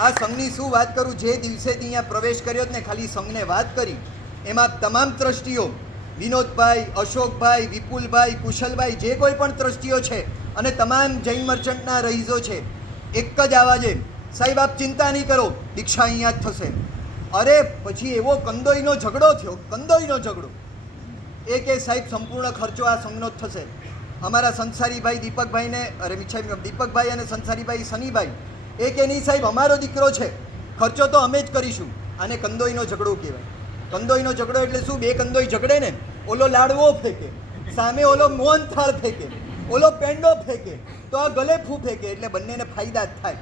આ સંઘની શું વાત કરું? જે દિવસેથી અહીંયા પ્રવેશ કર્યો ને ખાલી સંઘને વાત કરી. એમાં તમામ ટ્રસ્ટીઓ, વિનોદભાઈ, અશોકભાઈ, વિપુલભાઈ, કુશલભાઈ, જે કોઈ પણ ટ્રસ્ટીઓ છે અને તમામ જૈન મર્ચન્ટના રહીઝો છે, એક જ આવાજે સાહેબ, આપ ચિંતા નહીં કરો, દીક્ષા અહીંયા જ થશે. અરે, પછી એવો કંદોઈનો ઝઘડો થયો, કંદોઈનો ઝઘડો. એ કે સાહેબ, સંપૂર્ણ ખર્ચો આ સંઘનો જ થશે. અમારા સંસારીભાઈ દીપકભાઈને, અરે મિછાઈ દીપકભાઈ અને સંસારીભાઈ સનીભાઈ એ કે નહીં સાહેબ, અમારો દીકરો છે. ખર્ચો તો અમે જ કરીશું. આને કંદોઈનો ઝઘડો કહેવાય. કંદોઈનો ઝઘડો એટલે શું? બે કંદોઈ ઝઘડે ને, ઓલો લાડવો ફેંકે, સામે ઓલો મોહનથાળ ફેંકે, ઓલો પેંડો ફેંકે, તો આ ગલે ફૂ ફેંકે, એટલે બંનેને ફાયદા જ થાય.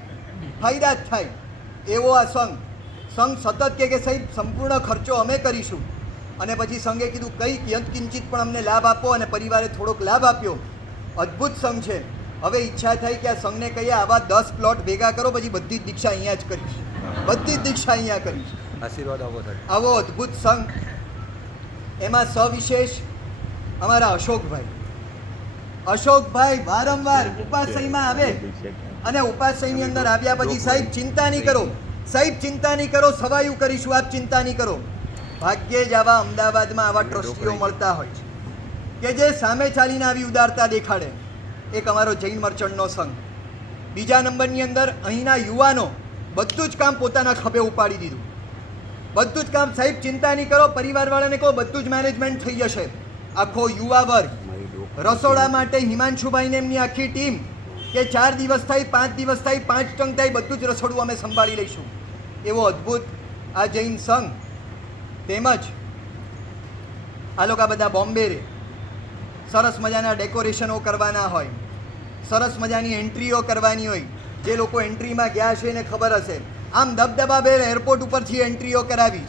ફાયદા જ થાય. એવો આ સંઘ. સંઘ સતત કે કે સાહેબ, સંપૂર્ણ ખર્ચો અમે કરીશું. અને પછી સંઘે કીધું, કંઈક યંતકિંચિત પણ અમને લાભ આપો અને પરિવારે થોડોક લાભ આપ્યો. અદ્ભુત સંઘ છે. હવે ઈચ્છા થઈ કે આ સંઘને કહીએ આવા દસ પ્લોટ ભેગા કરો પછી બધી દીક્ષા અહીંયા જ કરીશ. બધી દીક્ષા અહીંયા કરીશ. આશીર્વાદ આવો સાહેબ. આવો અદ્ભુત સંઘ. એમાં સવિશેષ અમારા અશોકભાઈ. અશોકભાઈ વારંવાર ઉપાસયમાં આવે અને ઉપાસયની અંદર આવ્યા પછી સાહેબ ચિંતા નહીં કરો. સાહેબ ચિંતા નહીં કરો સવાયું કરીશું આપ ચિંતા નહીં કરો. ભાગ્યે જ આવા અમદાવાદમાં આવા ટ્રસ્ટીઓ મળતા હોય છે. કે જે સામે ચાલીને આવી ઉદારતા દેખાડે. એક અમારો જૈન મર્ચન્ટનો સંઘ. બીજા નંબરની અંદર અહીંના યુવાનો બધું જ કામ પોતાના ખભે ઉપાડી દીધું. બધું જ કામ સાહેબ ચિંતા નહીં કરો, પરિવારવાળાને કહો બધું જ મેનેજમેન્ટ થઈ જશે. આખો યુવા વર્ગ. રસોડા માટે હિમાંશુભાઈને એમની આખી ટીમ કે ચાર દિવસ થાય, પાંચ દિવસ થાય, પાંચ ટંગ થાય, બધું જ રસોડું અમે સંભાળી લઈશું. એવો અદ્ભુત આ જૈન સંઘ. તેમજ આ લોકો બધા બોમ્બે રે સરસ મજાના ડેકોરેશનો કરવાના હોય, સરસ મજાની એન્ટ્રીઓ કરવાની હોય, જે લોકો એન્ટ્રીમાં ગયા છે એને ખબર હશે. આમ દબદબાભેર એરપોર્ટ ઉપરથી એન્ટ્રીઓ કરાવી